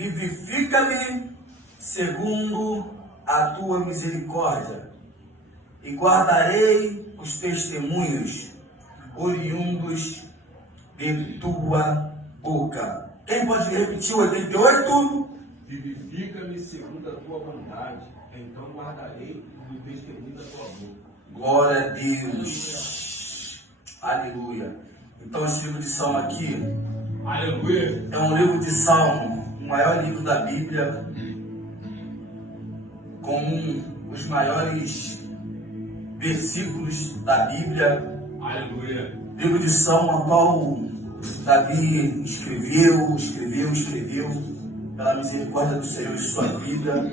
Vivifica-me segundo a tua misericórdia, e guardarei os testemunhos oriundos de tua boca. Quem pode repetir o 88? Vivifica-me segundo a tua bondade, então guardarei o testemunho da tua boca. Glória a Deus. Aleluia. Então esse livro de Salmo aqui, Aleluia, é um livro de Salmo, o maior livro da Bíblia, com os maiores versículos da Bíblia. aleluia, Livro de Salmo, a qual Davi escreveu, pela misericórdia do Senhor em sua vida,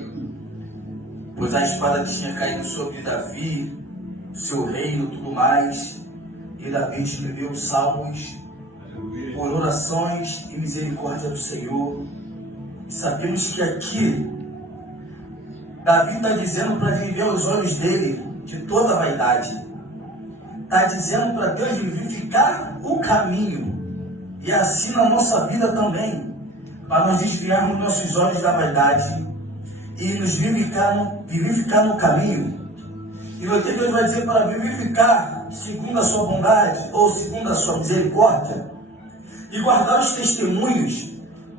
pois a espada tinha caído sobre Davi, seu reino, tudo mais, e Davi escreveu os salmos aleluia, por orações e misericórdia do Senhor. E sabemos que aqui Davi está dizendo para viver aos olhos dele de toda a vaidade. Está dizendo para Deus vivificar o caminho. E assim na nossa vida também, para nós desviarmos nossos olhos da vaidade e nos vivificar no caminho. E o que Deus vai dizer para vivificar segundo a sua bondade ou segundo a sua misericórdia e guardar os testemunhos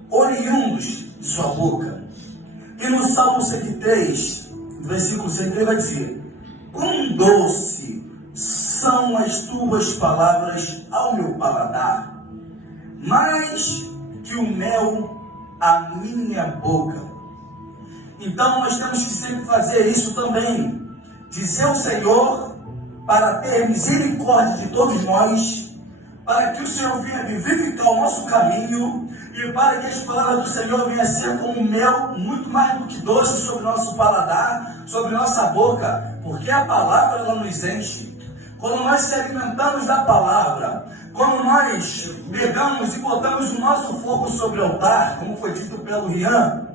oriundos de sua boca. E no Salmo 103, versículo 103 vai dizer: quão doce são as tuas palavras ao meu paladar, mais que o mel à minha boca. Então nós temos que sempre fazer isso também, dizer ao Senhor para ter misericórdia de todos nós, para que o Senhor venha vivificar o nosso caminho e para que as palavras do Senhor venham a ser como mel, muito mais do que doce sobre o nosso paladar, sobre nossa boca, porque a palavra ela nos enche. Quando nós se alimentamos da palavra, quando nós pegamos e botamos o nosso fogo sobre o altar, como foi dito pelo Rian,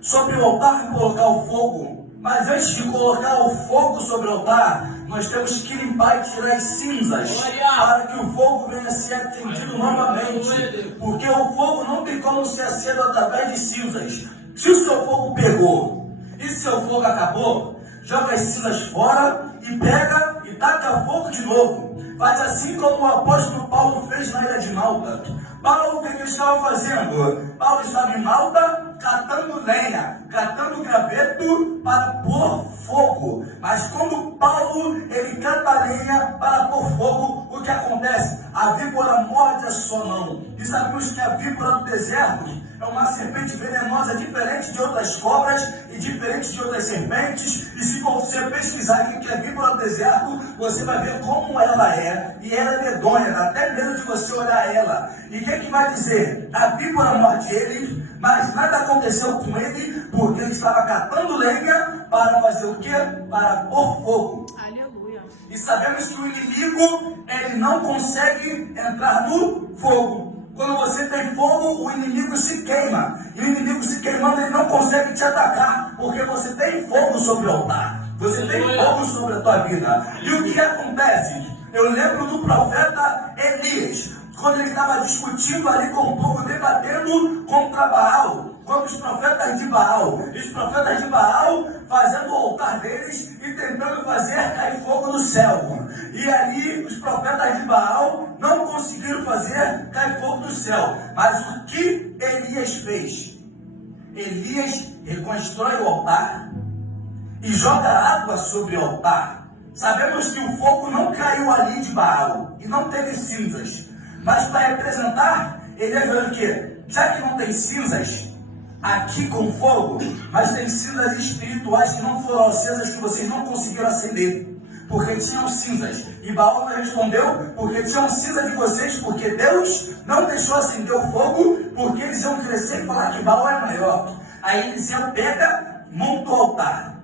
sobre o altar colocar o fogo, mas antes de colocar o fogo sobre o altar, nós temos que limpar e tirar as cinzas, para que o fogo venha a ser atendido novamente, porque o fogo não tem como ser aceso através de cinzas. Se o seu fogo pegou e se o seu fogo acabou, joga as cinzas fora e pega e taca fogo de novo. Faz assim como o apóstolo Paulo fez na ilha de Malta. Paulo, o que ele estava fazendo? Paulo estava em Malta catando lenha, catando graveto para pôr fogo. Mas quando Paulo ele cata lenha para pôr fogo, o que acontece? A víbora morde a sua mão. E sabemos que a víbora do deserto é uma serpente venenosa, diferente de outras cobras e diferente de outras serpentes. E se você pesquisar o que é víbora do deserto, você vai ver como ela é. E ela é medonha, dá até medo de você olhar ela. E o que vai dizer? A víbora morde ele, mas nada aconteceu com ele, porque ele estava catando lenha para fazer o quê? Para pôr fogo. Aleluia. E sabemos que o inimigo, ele não consegue entrar no fogo. Quando você tem fogo, o inimigo se queima. E o inimigo se queimando, ele não consegue te atacar, porque você tem fogo sobre o altar. Você tem fogo sobre a tua vida. E o que acontece? Eu lembro do profeta Elias, quando ele estava discutindo ali com o povo, debatendo contra Baal, contra os profetas de Baal. E os profetas de Baal fazendo o altar deles e tentando fazer cair fogo do céu. E ali os profetas de Baal não conseguiram fazer cair fogo do céu. Mas o que Elias fez? Elias reconstrói o altar e joga água sobre o altar. Sabemos que o fogo não caiu ali de Baal e não teve cinzas. Mas para representar, ele é vendo que, já que não tem cinzas aqui com fogo, mas tem cinzas espirituais que não foram acesas, que vocês não conseguiram acender, porque tinham cinzas. E Baal respondeu, porque tinham cinza de vocês, porque Deus não deixou acender o fogo, porque eles iam crescer e falar que Baal é maior. Aí Eliseu pega, monta o altar.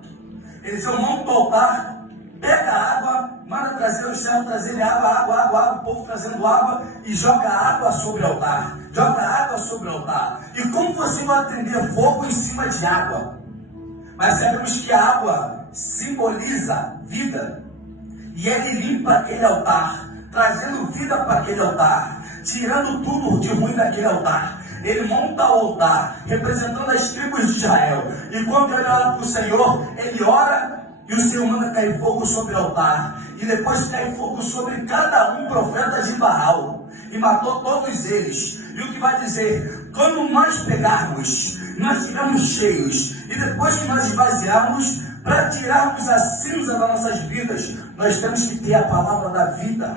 Eliseu monta o altar, pega a água, manda trazer os servos, trazerem água, o povo trazendo água, e joga água sobre o altar. Joga água sobre o altar. E como você vai acender fogo em cima de água? Mas sabemos que a água simboliza vida. E ele limpa aquele altar, trazendo vida para aquele altar, tirando tudo de ruim daquele altar. ele monta o altar, representando as tribos de Israel. E quando ele ora para o Senhor, ele ora e o Senhor manda cair fogo sobre o altar. E depois cai fogo sobre cada um profeta de Baal. E matou todos eles. E o que vai dizer? Quando nós pegarmos, nós estivermos cheios, e depois que nós esvaziarmos, para tirarmos a cinza das nossas vidas, nós temos que ter a palavra da vida.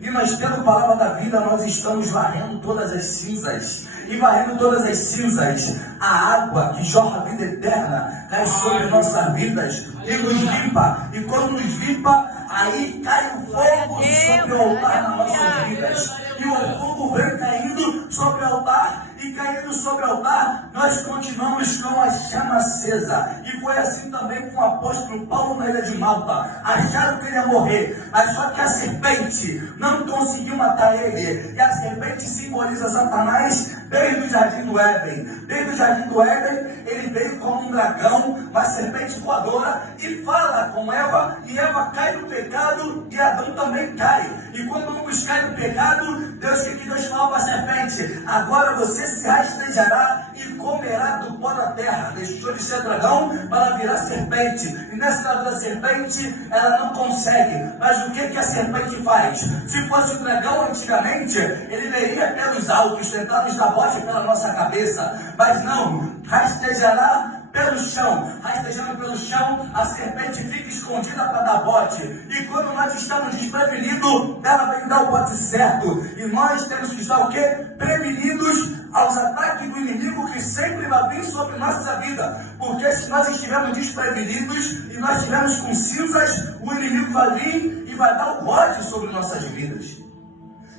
E nós tendo a palavra da vida, nós estamos varrendo todas as cinzas. E varrendo todas as cinzas, a água que jorra a vida eterna cai sobre nossas vidas e nos limpa. E quando nos limpa, aí cai o fogo sobre o altar nas nossas vidas. E o fogo vem caindo sobre o altar. E caindo sobre o altar, nós continuamos com a chama acesa. E foi assim também com o apóstolo Paulo na ilha de Malta. Acharam que ele ia morrer, só que a serpente não conseguiu matar ele. E a serpente simboliza Satanás desde o jardim do Éden. Desde o jardim do Éden, ele veio como um dragão, uma serpente voadora, e fala com Eva, e Eva cai no pecado, e Adão também cai. E quando ambos caem no pecado, Deus fala para a serpente: agora você se rastejará e comerá do pó da terra. Deixou de ser dragão para virar serpente. E nessa da serpente, ela não consegue. Mas o que a serpente faz? Se fosse o dragão antigamente, ele veria pelos altos, tentar nos dar bote pela nossa cabeça. Mas não, rastejará pelo chão. Rastejando pelo chão, a serpente fica escondida para dar bote. E quando nós estamos desprevenidos, ela vem dar o bote certo. E nós temos que estar o quê? Prevenidos aos ataques do inimigo que sempre vai vir sobre nossa vida. Porque se nós estivermos desprevenidos e nós estivermos com cinzas, o inimigo vai vir e vai dar o bote sobre nossas vidas.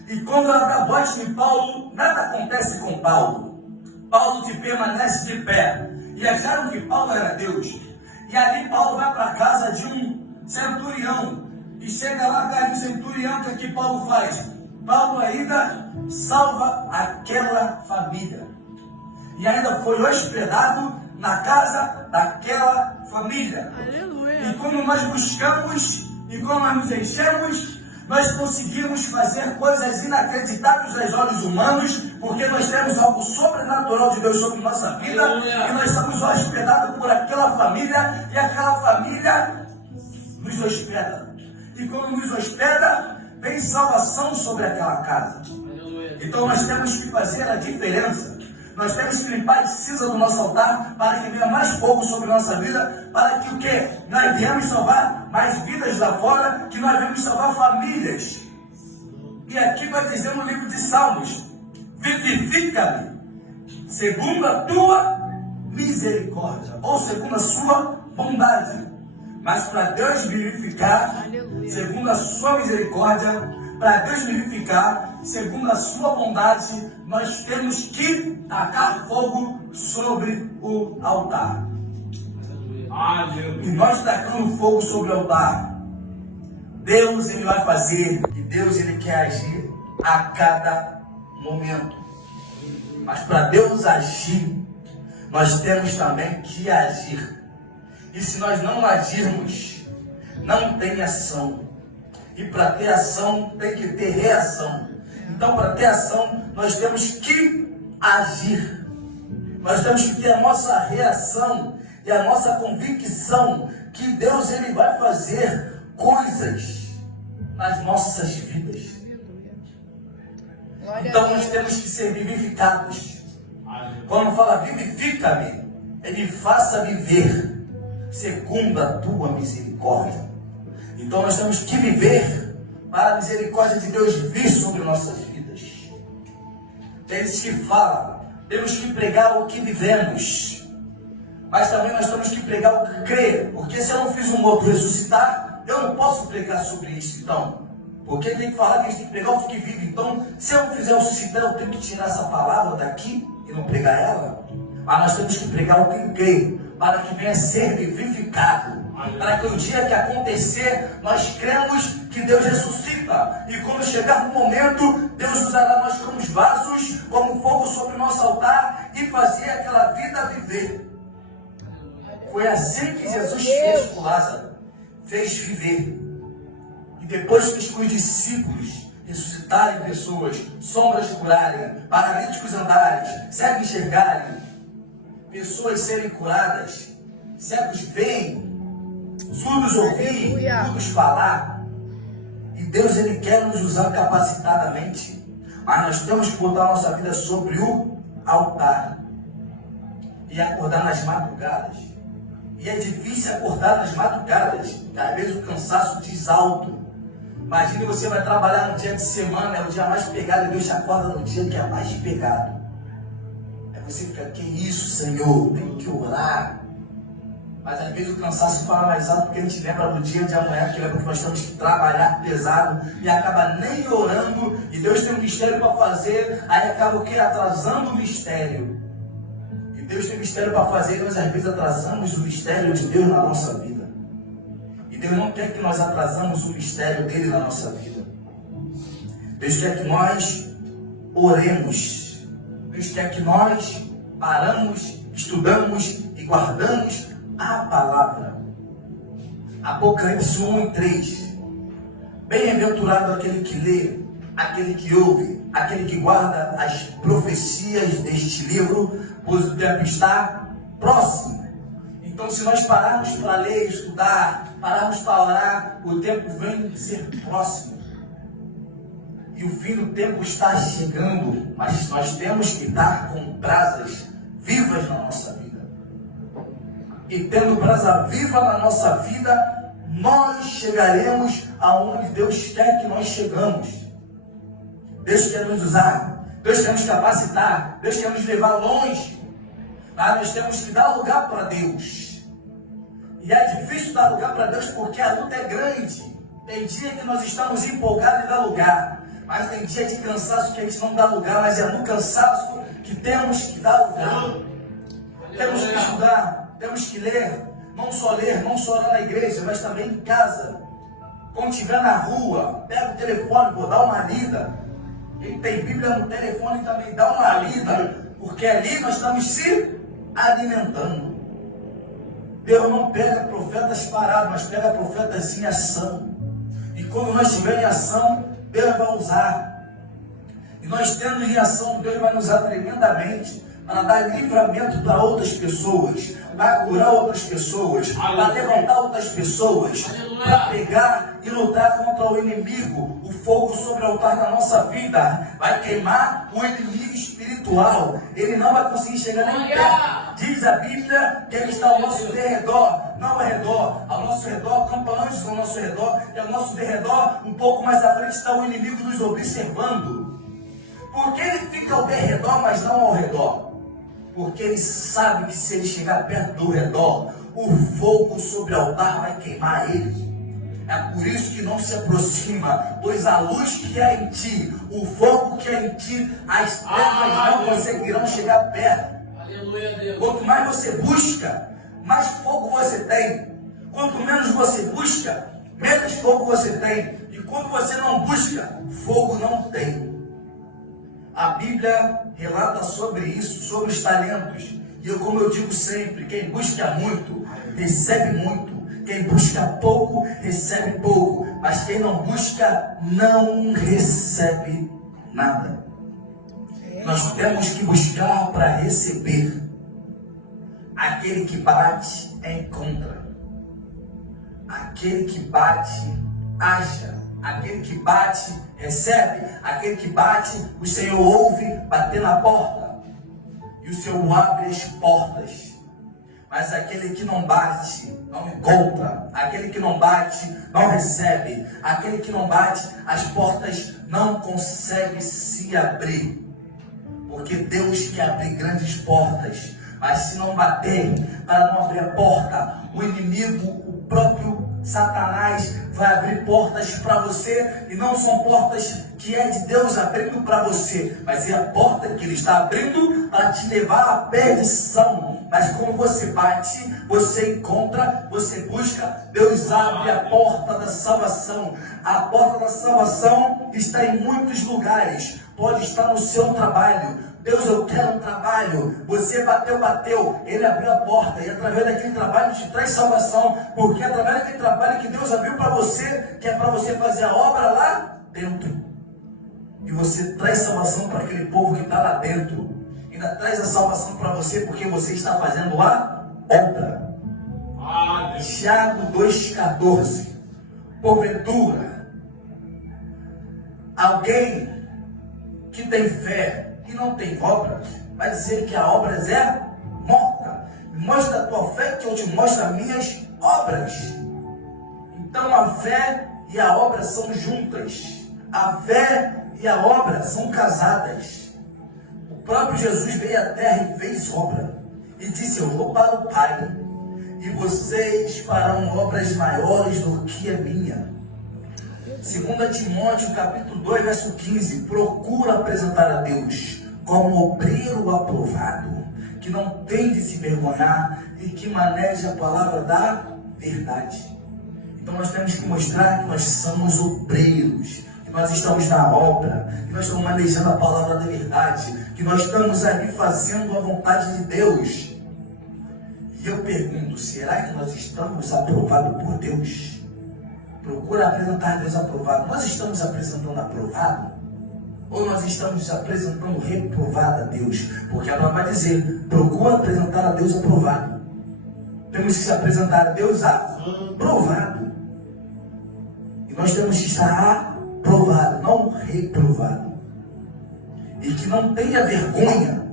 E quando ela dá bote em Paulo, nada acontece com Paulo. Paulo se permanece de pé. E acharam que Paulo era Deus. E ali Paulo vai para a casa de um centurião. E chega lá, cara, de centurião, o que Paulo faz? Paulo ainda salva aquela família. E ainda foi hospedado na casa daquela família. Aleluia. E quando nós buscamos, e quando nós nos enchemos, nós conseguimos fazer coisas inacreditáveis aos olhos humanos, porque nós temos algo sobrenatural de Deus sobre nossa vida. E nós somos hospedados por aquela família, e aquela família nos hospeda. E quando nos hospeda, vem salvação sobre aquela casa. Então nós temos que fazer a diferença. Nós temos que limpar a cinza do nosso altar para que venha mais fogo sobre nossa vida, para que o quê? Nós viemos salvar mais vidas lá fora, que nós viemos salvar famílias. E aqui vai dizer no livro de Salmos: vivifica-me segundo a tua misericórdia, ou segundo a sua bondade. Mas para Deus vivificar, segundo a sua misericórdia, para Deus vivificar, segundo a sua bondade, nós temos que tacar fogo sobre o altar. E nós tacando fogo sobre o altar, Deus ele vai fazer, e Deus ele quer agir a cada momento. Mas para Deus agir, nós temos também que agir. E se nós não agirmos, não tem ação. E para ter ação, tem que ter reação. Então, para ter ação, nós temos que agir. Nós temos que ter a nossa reação e a nossa convicção que Deus ele vai fazer coisas nas nossas vidas. Então, nós temos que ser vivificados. Quando fala vivifica-me, ele faça viver segundo a tua misericórdia. Então nós temos que viver para a misericórdia de Deus vir sobre nossas vidas. Tem gente que fala, temos que pregar o que vivemos, mas também nós temos que pregar o que crer, porque se eu não fiz um morto ressuscitar, eu não posso pregar sobre isso. Então, porque tem que falar que a gente tem que pregar o que vive. Então, se eu não fizer o ressuscitar, eu tenho que tirar essa palavra daqui e não pregar ela. Mas nós temos que pregar o que crê, para que venha ser vivificado. Para que o dia que acontecer, nós cremos que Deus ressuscita. E quando chegar o momento, Deus usará nós como vasos, como fogo sobre o nosso altar, e fazer aquela vida viver. Foi assim que Jesus fez com Lázaro. Fez viver. E depois fez com os discípulos. ressuscitarem pessoas, sombras curarem, paralíticos andarem, cegos enxergarem, pessoas serem curadas, cegos veem, surdos ouvirem, mudos falar. E Deus, Ele quer nos usar capacitadamente, mas nós temos que botar a nossa vida sobre o altar e acordar nas madrugadas. E é difícil acordar nas madrugadas, porque às vezes o cansaço diz alto. Imagine, você vai trabalhar no dia de semana, é o dia mais pegado, e Deus te acorda no dia que é mais pegado. Aí você fica, que isso, Senhor, tem que orar. Mas às vezes o cansaço fala mais alto, porque a gente lembra do dia de amanhã, que lembra que nós temos que trabalhar pesado e acaba nem orando, e Deus tem um mistério para fazer, aí acaba o quê? Atrasando o mistério. E Deus tem mistério para fazer, e nós às vezes atrasamos o mistério de Deus na nossa vida. E Deus não quer que nós atrasamos o mistério dele na nossa vida. Deus quer que nós oremos. Deus quer que nós paramos, estudamos e guardamos a palavra. Apocalipse 1:3. Bem-aventurado aquele que lê, aquele que ouve, aquele que guarda as profecias deste livro, pois o tempo está próximo. Então, se nós pararmos para ler, estudar, pararmos para orar, o tempo vem ser próximo. E o fim do tempo está chegando, mas nós temos que estar com brasas vivas na nossa vida. E tendo brasa viva na nossa vida, nós chegaremos aonde Deus quer que nós chegamos. Deus quer nos usar, Deus quer nos capacitar, Deus quer nos levar longe. Mas nós temos que dar lugar para Deus. E é difícil dar lugar para Deus porque a luta é grande. Tem dia que nós estamos empolgados em dar lugar, mas tem dia de cansaço que a gente não dá lugar, mas é no cansaço que temos que dar lugar. Temos que estudar, temos que ler, não só orar na igreja, mas também em casa. Quando estiver na rua, pega o telefone, vou dar uma lida. Quem tem Bíblia no telefone também dá uma lida, porque ali nós estamos se alimentando. Deus não pega profetas parados, mas pega profetas em ação. E quando nós estivermos em ação, Deus vai usar. E nós tendo em ação, Deus vai nos usar tremendamente para dar livramento para outras pessoas, para curar outras pessoas, para levantar outras pessoas, para pegar e lutar contra o inimigo. O fogo sobre o altar da nossa vida vai queimar o inimigo espiritual. Ele não vai conseguir chegar nem perto. Diz a Bíblia que ele está ao nosso derredor, não ao redor, ao nosso redor, campantes ao nosso redor, e ao nosso derredor, um pouco mais à frente, está o inimigo nos observando. Por que ele fica ao derredor, mas não ao redor? Porque ele sabe que se ele chegar perto do redor, o fogo sobre o altar vai queimar ele. É por isso que não se aproxima, pois a luz que é em ti, o fogo que é em ti, as trevas não conseguirão chegar perto. Aleluia, Deus. Quanto mais você busca, mais fogo você tem. Quanto menos você busca, menos fogo você tem. E quando você não busca, fogo não tem. A Bíblia relata sobre isso, sobre os talentos. E como eu digo sempre, quem busca muito, recebe muito. Quem busca pouco, recebe pouco. Mas quem não busca, não recebe nada. Nós temos que buscar para receber. Aquele que bate, encontra. Aquele que bate, acha. Aquele que bate, recebe. Aquele que bate, o Senhor ouve bater na porta. E o Senhor abre as portas. Mas aquele que não bate, não encontra. Aquele que não bate, não recebe. Aquele que não bate, as portas não conseguem se abrir. Porque Deus quer abrir grandes portas. Mas se não bater, para não abrir a porta, o inimigo, o próprio Satanás, vai abrir portas para você. E não são portas que é de Deus abrindo para você, mas é a porta que Ele está abrindo para te levar à perdição. Mas como você bate, você encontra, você busca, Deus abre a porta da salvação. A porta da salvação está em muitos lugares. Pode estar no seu trabalho. Deus, eu quero um trabalho. Você bateu, Ele abriu a porta. E através daquele trabalho te traz salvação. Porque é através daquele trabalho que Deus abriu para você, que é para você fazer a obra lá dentro. E você traz salvação para aquele povo que está lá dentro. Ainda traz a salvação para você porque você está fazendo a obra. Tiago 2,14. Porventura, alguém que tem fé e não tem obras, vai dizer que a obras é morta. Mostra a tua fé que eu te mostro as minhas obras. Então a fé e a obra são juntas. A fé e a obra são casadas. O próprio Jesus veio à terra e fez obra. E disse, eu vou para o Pai. E vocês farão obras maiores do que a minha. 2 Timóteo capítulo 2, verso 15. Procura apresentar a Deus como obreiro aprovado, que não tem de se vergonhar e que maneja a palavra da verdade. Então nós temos que mostrar que nós somos obreiros, que nós estamos na obra, que nós estamos manejando a palavra da verdade, que nós estamos ali fazendo a vontade de Deus. E eu pergunto, será que nós estamos aprovados por Deus? Procura apresentar a Deus aprovado. Nós estamos apresentando aprovado? Ou nós estamos apresentando reprovado a Deus? Porque a palavra vai dizer, procura apresentar a Deus aprovado. Temos que se apresentar a Deus aprovado. E nós temos que estar aprovado, não reprovado. E que não tenha vergonha.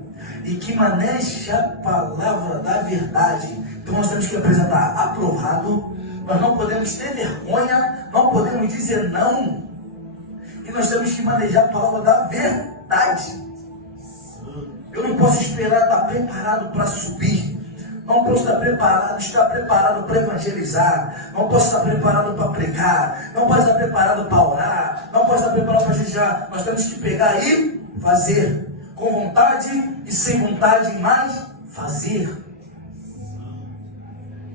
E que maneje a palavra da verdade. Então nós temos que apresentar aprovado. Nós não podemos ter vergonha. Não podemos dizer não. E nós temos que manejar a palavra da verdade. Eu não posso esperar estar preparado para subir. Não posso estar preparado para evangelizar. Não posso estar preparado para pregar. Não posso estar preparado para orar. Não posso estar preparado para jejuar. Nós temos que pegar e fazer. Com vontade e sem vontade, mas fazer.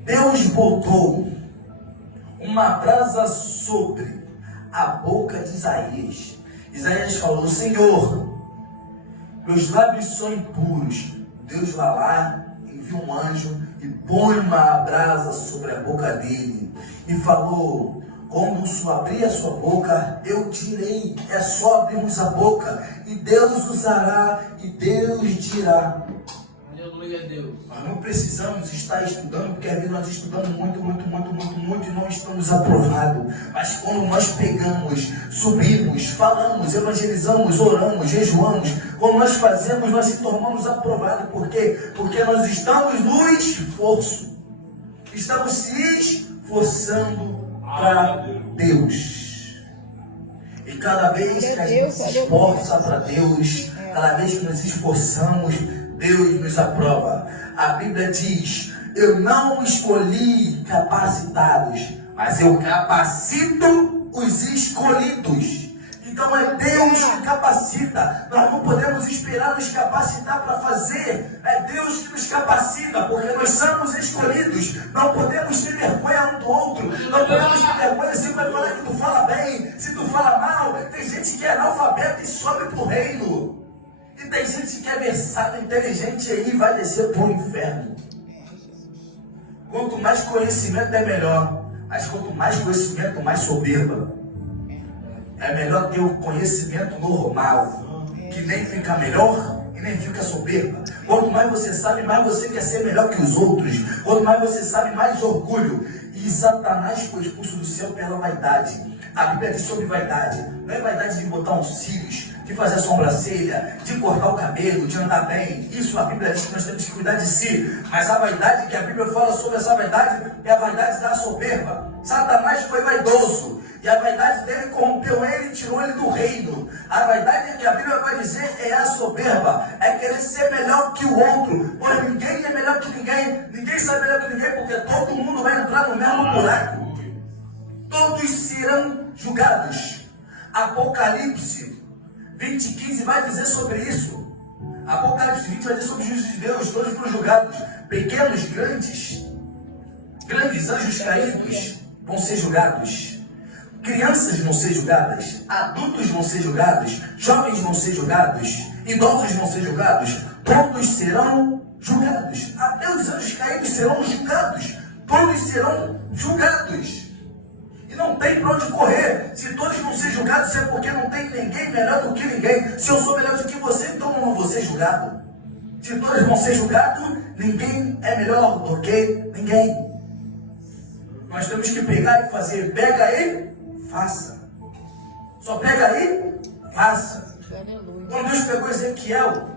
Deus botou uma brasa sobre a boca de Isaías. Isaías falou, Senhor, meus lábios são impuros. Deus vai lá, envia um anjo e põe uma brasa sobre a boca dele. E falou, quando abrir a sua boca, eu direi. É só abrirmos a boca. E Deus usará e Deus dirá. Aleluia, Deus. Nós não precisamos estar estudando, porque às vezes nós estudamos muito e não estamos aprovados. Mas quando nós pegamos, subimos, falamos, evangelizamos, oramos, jejuamos, quando nós fazemos, nós se tornamos aprovados. Por quê? Porque nós estamos no esforço. Estamos se esforçando para Deus. E cada vez que a gente se esforça para Deus, cada vez que nos esforçamos, Deus nos aprova. A Bíblia diz, eu não escolhi capacitados, mas eu capacito os escolhidos. Então é Deus que capacita. Nós não podemos esperar nos capacitar para fazer. É Deus que nos capacita, porque nós somos escolhidos. Não podemos ter vergonha um do outro. Não podemos ter vergonha se vai falar que tu fala bem, se tu fala mal. Tem gente que é analfabeta e sobe para o reino. E tem gente que é versada, inteligente aí e vai descer para o inferno. Quanto mais conhecimento é melhor. Mas quanto mais conhecimento, mais soberba. É melhor ter o conhecimento normal, que nem fica melhor e nem fica soberba. Quanto mais você sabe, mais você quer ser melhor que os outros. Quanto mais você sabe, mais orgulho. E Satanás foi expulso do céu pela vaidade. A Bíblia diz sobre vaidade. Não é vaidade de botar uns cílios, de fazer a sobrancelha, de cortar o cabelo, de andar bem. Isso a Bíblia diz que nós temos que cuidar de si. Mas a vaidade que a Bíblia fala sobre essa vaidade é a vaidade da soberba. Satanás foi vaidoso. E a vaidade dele corrompeu ele e tirou ele do reino. A vaidade que a Bíblia vai dizer é a soberba. É querer ser melhor que o outro. Pois ninguém é melhor que ninguém. Ninguém sabe melhor que ninguém, porque todo mundo vai entrar no mesmo buraco. Todos serão julgados. Apocalipse 20:15 vai dizer sobre isso. Apocalipse 20 vai dizer sobre os juízes de Deus. Todos foram julgados. Pequenos, grandes anjos caídos vão ser julgados. Crianças vão ser julgadas, adultos vão ser julgados, jovens vão ser julgados, idosos vão ser julgados, todos serão julgados. Até os anjos caídos serão julgados, todos serão julgados. E não tem para onde correr. Se todos vão ser julgados, é porque não tem ninguém melhor do que ninguém. Se eu sou melhor do que você, então eu não vou ser julgado. Se todos vão ser julgados, ninguém é melhor do que ninguém. Nós temos que pegar e fazer. Pega aí, faça. Só pega aí, faça. Quando Deus pegou Ezequiel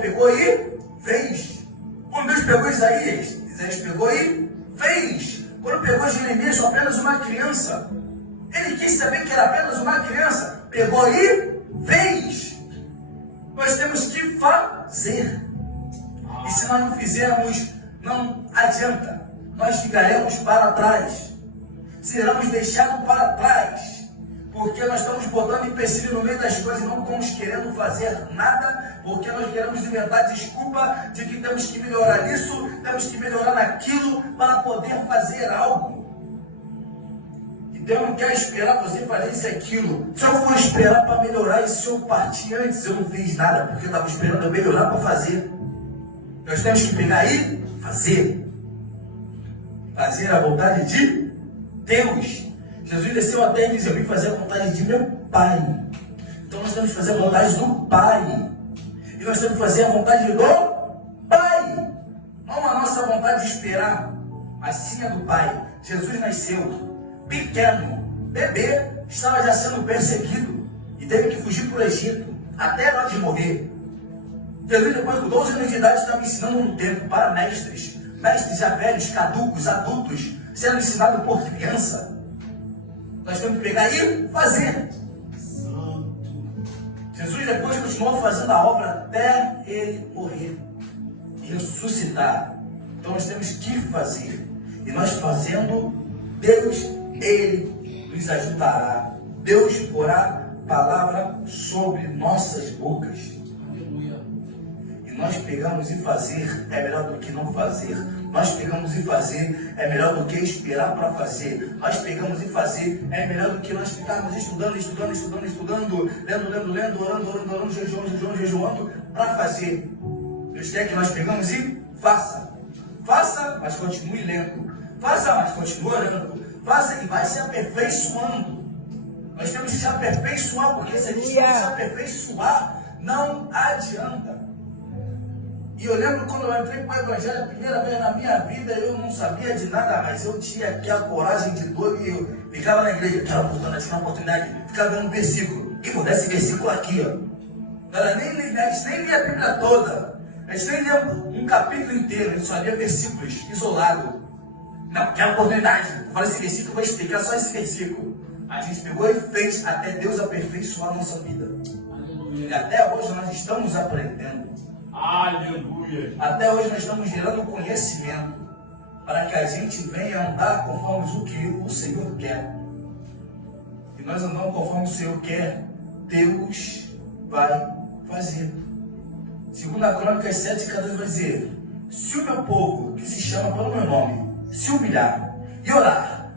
pegou e fez. Quando Deus pegou Isaías pegou e fez. Quando pegou Jeremias, só apenas uma criança, ele quis saber que era apenas uma criança, pegou e fez. Nós temos que fazer. E se nós não fizermos, não adianta. Nós ficaremos para trás. Seremos deixados para trás. Porque nós estamos botando empecilho no meio das coisas e não estamos querendo fazer nada, porque nós queremos inventar desculpa de que temos que melhorar nisso, temos que melhorar naquilo para poder fazer algo. E Deus não quer esperar você fazer isso e aquilo. Se eu vou esperar para melhorar, e se eu partir antes, eu não fiz nada, porque eu estava esperando eu melhorar para fazer. Nós temos que pegar e fazer. Fazer a vontade de Deus. Jesus desceu à terra e disse: eu vim fazer a vontade de meu Pai. Então nós temos que fazer a vontade do Pai. E nós temos que fazer a vontade do Pai. Não a nossa vontade de esperar, mas sim a do Pai. Jesus nasceu pequeno, bebê, estava já sendo perseguido e teve que fugir para o Egito, até lá de morrer. Jesus, depois com 12 anos de idade, estava ensinando um tempo para mestres já velhos, caducos, adultos, sendo ensinado por criança. Nós temos que pegar e fazer. Jesus depois continuou fazendo a obra até ele morrer e ressuscitar. Então nós temos que fazer. E nós fazendo, Deus, Ele nos ajudará. Deus porá palavra sobre nossas bocas. Aleluia. E nós pegamos e fazer é melhor do que não fazer. Nós pegamos e fazer é melhor do que esperar para fazer. Nós pegamos e fazer é melhor do que nós ficarmos estudando, lendo, orando, jejuando para fazer. Deus quer que nós pegamos e faça. Faça, mas continue lendo. Faça, mas continue orando. Faça e vai se aperfeiçoando. Nós temos que se aperfeiçoar, porque se a gente não se aperfeiçoar, não adianta. E eu lembro quando eu entrei para o Evangelho a primeira vez na minha vida, eu não sabia de nada, mas eu tinha aquela coragem de dor e eu ficava na igreja, tinha uma oportunidade, ficava dando um versículo. E vou dar esse versículo aqui, ó. A gente nem lia a Bíblia toda, a gente nem lia um capítulo inteiro, a gente só lia versículos isolados. Não, que é uma oportunidade. Fala esse versículo, eu vou explicar só esse versículo. A gente pegou e fez até Deus aperfeiçoar a nossa vida. Aleluia. E até hoje nós estamos aprendendo. Aleluia. Até hoje nós estamos gerando conhecimento para que a gente venha andar conforme o que o Senhor quer. E nós andamos conforme o Senhor quer, Deus vai fazer. Segundo a Crônicas 7:14 vai dizer: se o meu povo, que se chama pelo meu nome, se humilhar e orar,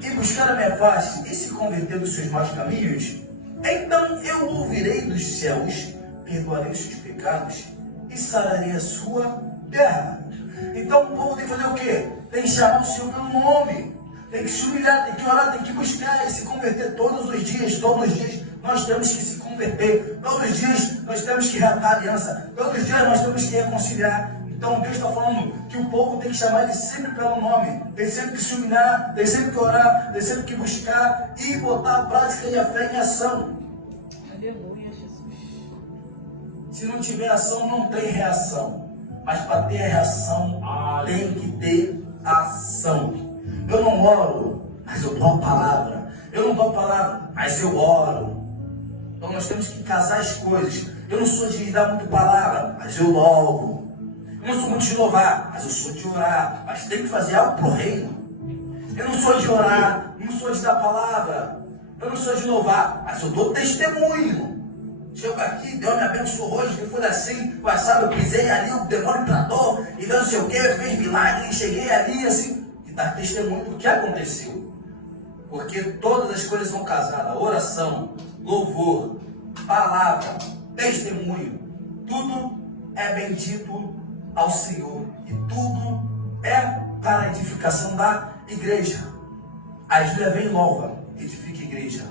e buscar a minha face, e se converter dos seus maus caminhos, então eu ouvirei dos céus, perdoarei os seus pecados e sararei a sua terra. Então o povo tem que fazer o quê? Tem que chamar o Senhor pelo nome, tem que se humilhar, tem que orar, tem que buscar e se converter todos os dias. Nós temos que se converter, todos os dias nós temos que reatar a aliança, todos os dias nós temos que reconciliar. Então Deus está falando que o povo tem que chamar Ele sempre pelo nome, tem sempre que se humilhar, tem sempre que orar, tem sempre que buscar e botar a prática e a fé em ação. Aleluia, Jesus. Se não tiver ação, não tem reação. Mas para ter reação, tem que ter ação. Eu não oro, mas eu dou a palavra. Eu não dou a palavra, mas eu oro. Então nós temos que casar as coisas. Eu não sou de dar muito palavra, mas eu louvo. Eu não sou muito de louvar, mas eu sou de orar. Mas tem que fazer algo para o reino. Eu não sou de orar, não sou de dar palavra. Eu não sou de louvar, mas eu dou testemunho. Chego aqui, Deus me abençoou hoje, que foi assim, passado, eu pisei ali, o demônio entrou, e não sei o que, fez milagre, e cheguei ali, assim, e dar testemunho do que aconteceu. Porque todas as coisas são casadas, oração, louvor, palavra, testemunho, tudo é bendito ao Senhor, e tudo é para a edificação da igreja. A Júlia vem nova, edifica a igreja.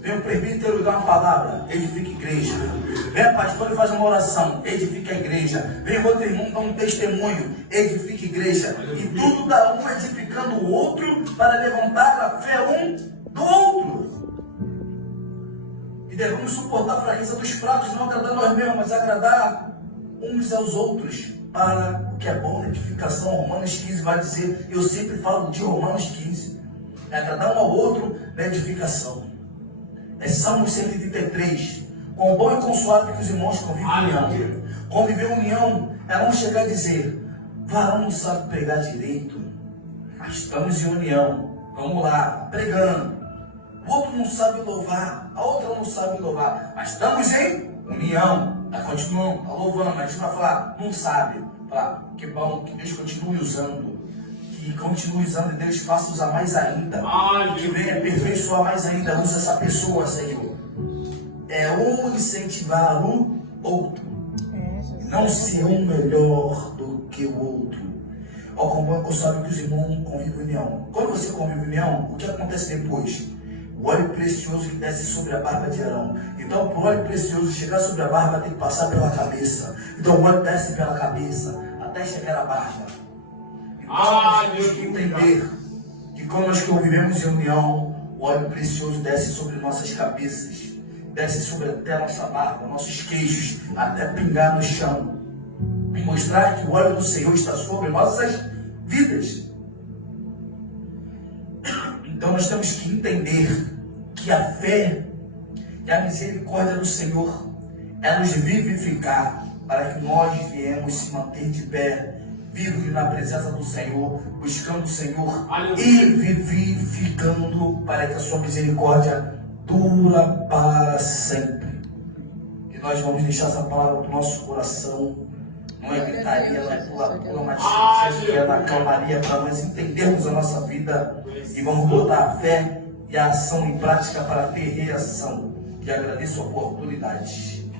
Vem o presbítero e dá uma palavra, edifica a igreja. Vem a pastora e faz uma oração, edifica a igreja. Vem outro irmão e dá um testemunho, edifica a igreja. E tudo dá um edificando o outro para levantar a fé um do outro. E devemos suportar a fraqueza dos fracos, não agradar nós mesmos, mas agradar uns aos outros, para o que é bom na edificação. Romanos 15 vai dizer, eu sempre falo de Romanos 15, é agradar um ao outro na edificação. É Salmos 133, com bom e com suave que os irmãos convivem em união. Conviver em união é não chegar a dizer, varão não sabe pregar direito, mas estamos em união, vamos lá, pregando. O outro não sabe louvar, a outra não sabe louvar, mas estamos em união. Aí continuamos, tá louvando, mas a gente vai falar, não sabe. Falar, que bom, que Deus continue usando. Que continue usando e Deus faça usar mais ainda. Que venha aperfeiçoar mais ainda. Usa essa pessoa, Senhor. É um incentivar o outro. Não ser um melhor do que o outro. Ó, como é que eu sabe que os irmãos convivem em união? Quando você convive em união, o que acontece depois? O óleo precioso que desce sobre a barba de Arão. Então, para o óleo precioso chegar sobre a barba, tem que passar pela cabeça. Então, o óleo desce pela cabeça até chegar à barba. Então, nós temos que entender que quando nós convivemos em união, o óleo precioso desce sobre nossas cabeças, desce sobre até nossa barba, nossos queixos, até pingar no chão. E mostrar que o óleo do Senhor está sobre nossas vidas. Então nós temos que entender que a fé e a misericórdia do Senhor é nos vivificar para que nós viemos se manter de pé, vivos na presença do Senhor, buscando o Senhor e vivificando para que a sua misericórdia dura para sempre. E nós vamos deixar essa palavra do nosso coração. Não é gritaria, não é pula-pula, mas é na calmaria para nós entendermos a nossa vida e vamos botar a fé e a ação em prática para ter reação. E agradeço a oportunidade.